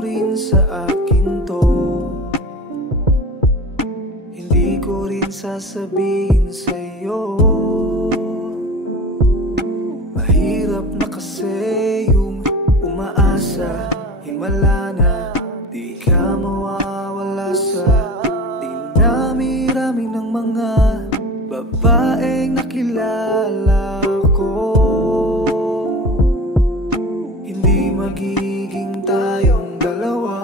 mo rin sa akin to. Hindi ko rin sasabihin sa'yo. Mahirap na kasi yung umaasa, himala na di ka mawawala sa dinami-rami ng mga babaeng nakilala ko. Hindi magiging tayong dalawa.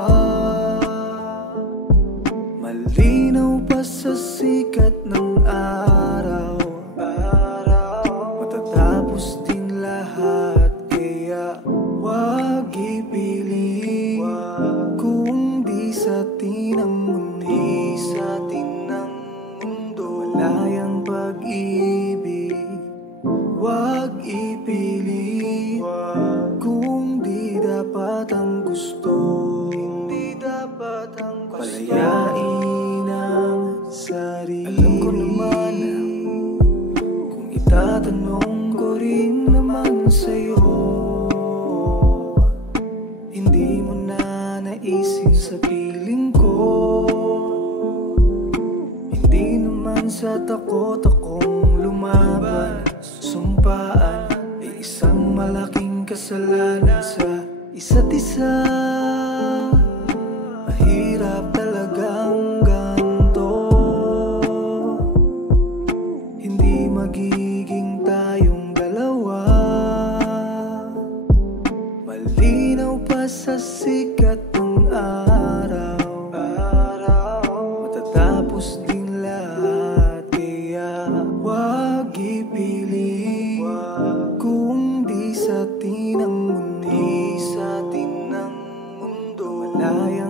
Malinaw pa sa sikat ng araw, matatapos din lahat. Kaya wag ipili kung di sa atin ang mundo, malayang pag-ibig. Wag ipili kung di dapat ang gusto, hindi dapat ang gusto. Palayain ang sarili. Alam ko naman kung itatanong ko rin naman sa'yo, hindi mo na naisip sa piling ko. Hindi naman sa takot akong lumaban, sumpaan ay isang malaking kasalanan sa isa't isa. Mahirap talagang ganito, hindi magiging tayong dalawa. Malinaw pa sa sikat ng araw, matatapos din lahat. Kaya wag ipili kung di sa atin ang mundo, malaya